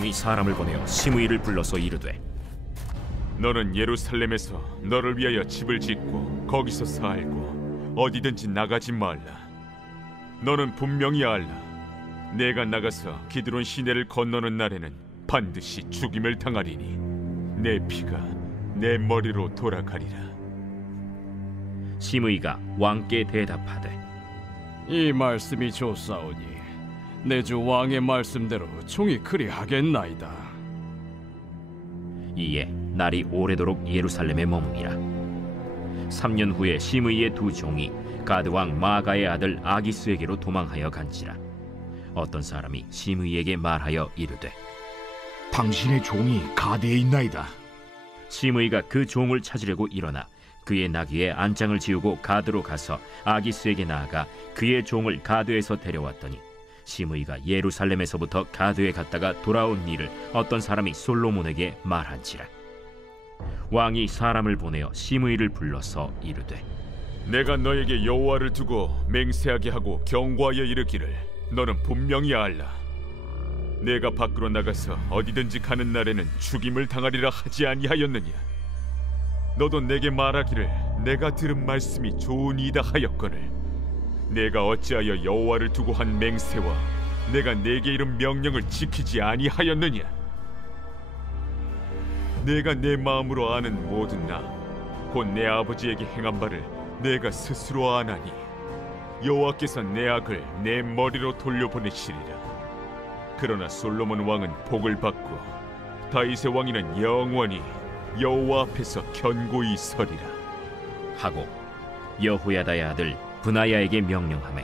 왕이 사람을 보내어 시므이를 불러서 이르되, 너는 예루살렘에서 너를 위하여 집을 짓고 거기서 살고 어디든지 나가지 말라. 너는 분명히 알라. 내가 나가서 기드론 시내를 건너는 날에는 반드시 죽임을 당하리니 내 피가 내 머리로 돌아가리라. 시므이가 왕께 대답하되, 이 말씀이 좋사오니 내 주 왕의 말씀대로 종이 그리하겠나이다. 이에 날이 오래도록 예루살렘에 머무니라. 3년 후에 시므이의 두 종이 가드 왕 마가의 아들 아기스에게로 도망하여 간지라. 어떤 사람이 시므이에게 말하여 이르되, 당신의 종이 가드에 있나이다. 시므이가 그 종을 찾으려고 일어나 그의 나귀에 안장을 지우고 가드로 가서 아기스에게 나아가 그의 종을 가드에서 데려왔더니, 시므이가 예루살렘에서부터 가드에 갔다가 돌아온 일을 어떤 사람이 솔로몬에게 말한지라. 왕이 사람을 보내어 시므이를 불러서 이르되, 내가 너에게 여호와를 두고 맹세하게 하고 경고하여 이르기를 너는 분명히 알라. 내가 밖으로 나가서 어디든지 가는 날에는 죽임을 당하리라 하지 아니하였느냐? 너도 내게 말하기를 내가 들은 말씀이 좋으니이다 하였거늘 내가 어찌하여 여호와를 두고 한 맹세와 내가 내게 이른 명령을 지키지 아니하였느냐? 내가 내 마음으로 아는 모든 나 곧 내 아버지에게 행한 바를 내가 스스로 아나니 여호와께서 내 악을 내 머리로 돌려보내시리라. 그러나 솔로몬 왕은 복을 받고 다윗의 왕위는 영원히 여호와 앞에서 견고히 서리라 하고 여호야다의 아들 브나야에게 명령하매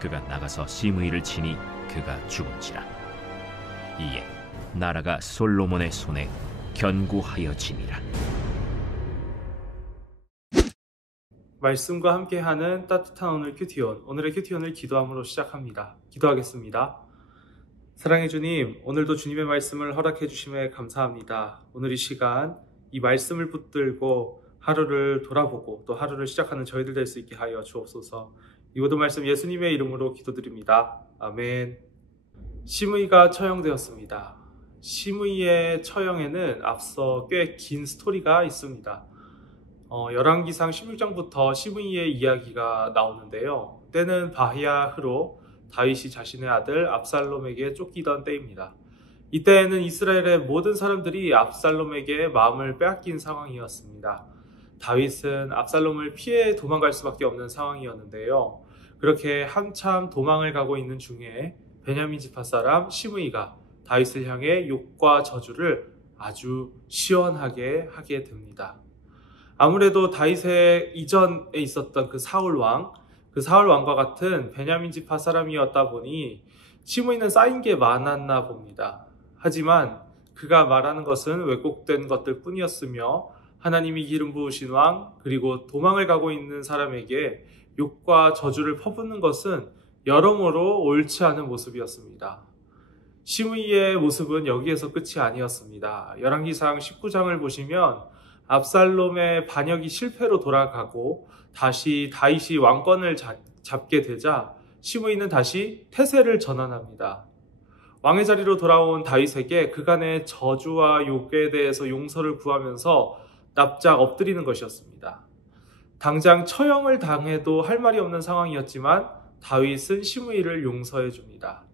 그가 나가서 시므이를 치니 그가 죽은지라. 이에 나라가 솔로몬의 손에 견고하여지니라. 말씀과 함께하는 따뜻한 오늘 큐티온, 오늘의 큐티온을 기도함으로 시작합니다. 기도하겠습니다. 사랑해 주님, 오늘도 주님의 말씀을 허락해 주심에 감사합니다. 오늘 이 시간 이 말씀을 붙들고 하루를 돌아보고 또 하루를 시작하는 저희들 될 수 있게 하여 주옵소서. 이 모든 말씀 예수님의 이름으로 기도드립니다. 아멘. 시므이가 처형되었습니다. 시므이의 처형에는 앞서 꽤 긴 스토리가 있습니다. 열왕기상 16장부터 시므이의 이야기가 나오는데요. 때는 바야흐로 다윗이 자신의 아들 압살롬에게 쫓기던 때입니다. 이때에는 이스라엘의 모든 사람들이 압살롬에게 마음을 빼앗긴 상황이었습니다. 다윗은 압살롬을 피해 도망갈 수밖에 없는 상황이었는데요. 그렇게 한참 도망을 가고 있는 중에 베냐민 지파 사람 시므이가 다윗을 향해 욕과 저주를 아주 시원하게 하게 됩니다. 아무래도 다윗의 이전에 있었던 그 사울 왕과 같은 베냐민 지파 사람이었다 보니 시므이는 쌓인 게 많았나 봅니다. 하지만 그가 말하는 것은 왜곡된 것들 뿐이었으며 하나님이 기름 부으신 왕 그리고 도망을 가고 있는 사람에게 욕과 저주를 퍼붓는 것은 여러모로 옳지 않은 모습이었습니다. 시므이의 모습은 여기에서 끝이 아니었습니다. 열왕기상 19장을 보시면 압살롬의 반역이 실패로 돌아가고 다시 다윗이 왕권을 잡게 되자 시므이는 다시 태세를 전환합니다. 왕의 자리로 돌아온 다윗에게 그간의 저주와 욕에 대해서 용서를 구하면서 납작 엎드리는 것이었습니다. 당장 처형을 당해도 할 말이 없는 상황이었지만 다윗은 시므이를 용서해 줍니다.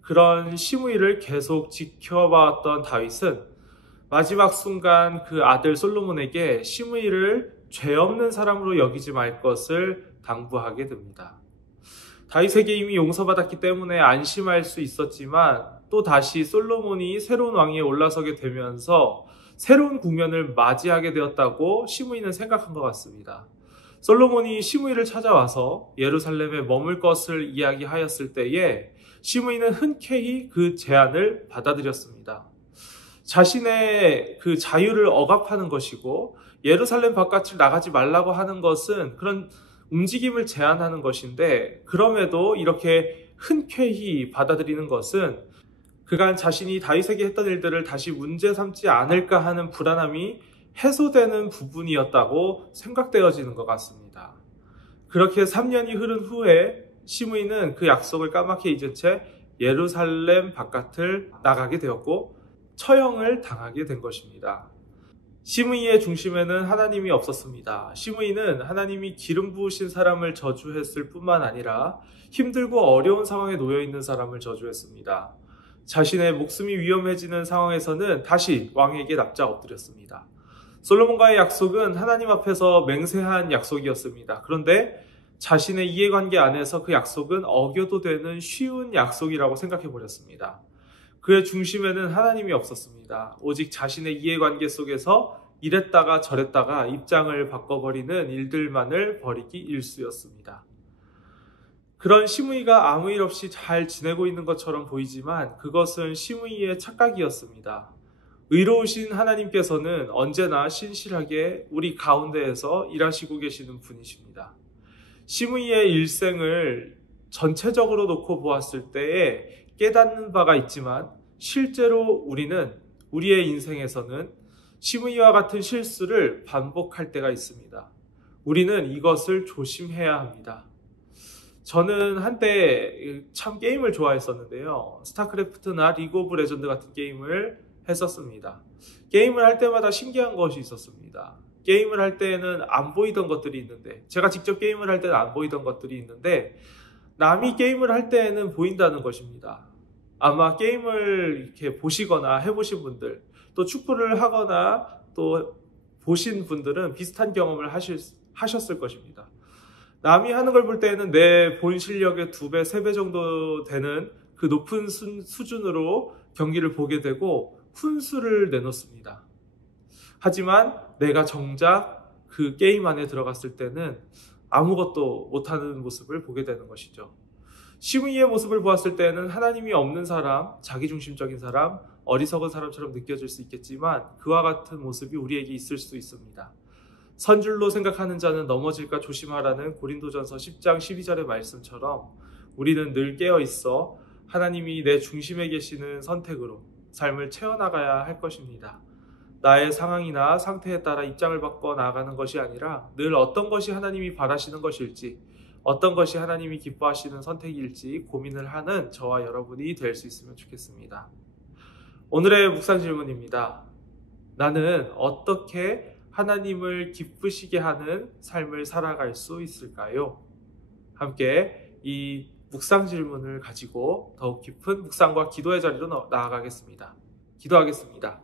그런 시므이를 계속 지켜봤던 다윗은 마지막 순간 그 아들 솔로몬에게 시므이를 죄 없는 사람으로 여기지 말 것을 당부하게 됩니다. 다윗에게 이미 용서받았기 때문에 안심할 수 있었지만 또 다시 솔로몬이 새로운 왕위에 올라서게 되면서 새로운 국면을 맞이하게 되었다고 시므이는 생각한 것 같습니다. 솔로몬이 시므이를 찾아와서 예루살렘에 머물 것을 이야기하였을 때에 시므이는 흔쾌히 그 제안을 받아들였습니다. 자신의 그 자유를 억압하는 것이고 예루살렘 바깥을 나가지 말라고 하는 것은 그런 움직임을 제한하는 것인데 그럼에도 이렇게 흔쾌히 받아들이는 것은 그간 자신이 다윗에게 했던 일들을 다시 문제 삼지 않을까 하는 불안함이 해소되는 부분이었다고 생각되어지는 것 같습니다. 그렇게 3년이 흐른 후에 시므이는 그 약속을 까맣게 잊은 채 예루살렘 바깥을 나가게 되었고 처형을 당하게 된 것입니다. 시므이의 중심에는 하나님이 없었습니다. 시므이는 하나님이 기름 부으신 사람을 저주했을 뿐만 아니라 힘들고 어려운 상황에 놓여 있는 사람을 저주했습니다. 자신의 목숨이 위험해지는 상황에서는 다시 왕에게 납작 엎드렸습니다. 솔로몬과의 약속은 하나님 앞에서 맹세한 약속이었습니다. 그런데 자신의 이해관계 안에서 그 약속은 어겨도 되는 쉬운 약속이라고 생각해 버렸습니다. 그의 중심에는 하나님이 없었습니다. 오직 자신의 이해관계 속에서 이랬다가 저랬다가 입장을 바꿔버리는 일들만을 벌이기 일쑤였습니다. 그런 시므이가 아무 일 없이 잘 지내고 있는 것처럼 보이지만 그것은 시므이의 착각이었습니다. 의로우신 하나님께서는 언제나 신실하게 우리 가운데에서 일하시고 계시는 분이십니다. 시므이의 일생을 전체적으로 놓고 보았을 때에 깨닫는 바가 있지만 실제로 우리는 우리의 인생에서는 시므이와 같은 실수를 반복할 때가 있습니다. 우리는 이것을 조심해야 합니다. 저는 한때 참 게임을 좋아했었는데요. 스타크래프트나 리그 오브 레전드 같은 게임을 했었습니다. 게임을 할 때마다 신기한 것이 있었습니다. 게임을 할 때는 안 보이던 것들이 있는데, 제가 직접 게임을 할 때는 안 보이던 것들이 있는데 남이 게임을 할 때는 보인다는 것입니다. 아마 게임을 이렇게 보시거나 해보신 분들, 또 축구를 하거나 또 보신 분들은 비슷한 경험을 하셨을 것입니다. 남이 하는 걸 볼 때는 내 본 실력의 2배, 3배 정도 되는 그 높은 수준으로 경기를 보게 되고 훈수를 내놓습니다. 하지만 내가 정작 그 게임 안에 들어갔을 때는 아무것도 못하는 모습을 보게 되는 것이죠. 시므이의 모습을 보았을 때는 하나님이 없는 사람, 자기중심적인 사람, 어리석은 사람처럼 느껴질 수 있겠지만 그와 같은 모습이 우리에게 있을 수 있습니다. 선줄로 생각하는 자는 넘어질까 조심하라는 고린도전서 10장 12절의 말씀처럼 우리는 늘 깨어있어 하나님이 내 중심에 계시는 선택으로 삶을 채워나가야 할 것입니다. 나의 상황이나 상태에 따라 입장을 바꿔 나아가는 것이 아니라 늘 어떤 것이 하나님이 바라시는 것일지, 어떤 것이 하나님이 기뻐하시는 선택일지 고민을 하는 저와 여러분이 될 수 있으면 좋겠습니다. 오늘의 묵상 질문입니다. 나는 어떻게 하나님을 기쁘시게 하는 삶을 살아갈 수 있을까요? 함께 이 묵상 질문을 가지고 더욱 깊은 묵상과 기도의 자리로 나아가겠습니다. 기도하겠습니다.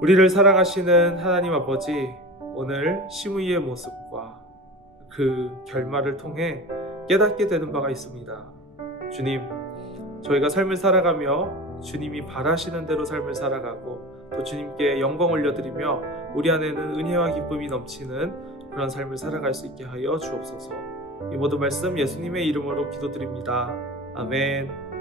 우리를 사랑하시는 하나님 아버지, 오늘 시므이의 모습과 그 결말을 통해 깨닫게 되는 바가 있습니다. 주님, 저희가 삶을 살아가며 주님이 바라시는 대로 삶을 살아가고 또 주님께 영광 올려드리며 우리 안에는 은혜와 기쁨이 넘치는 그런 삶을 살아갈 수 있게 하여 주옵소서. 이 모든 말씀 예수님의 이름으로 기도드립니다. 아멘.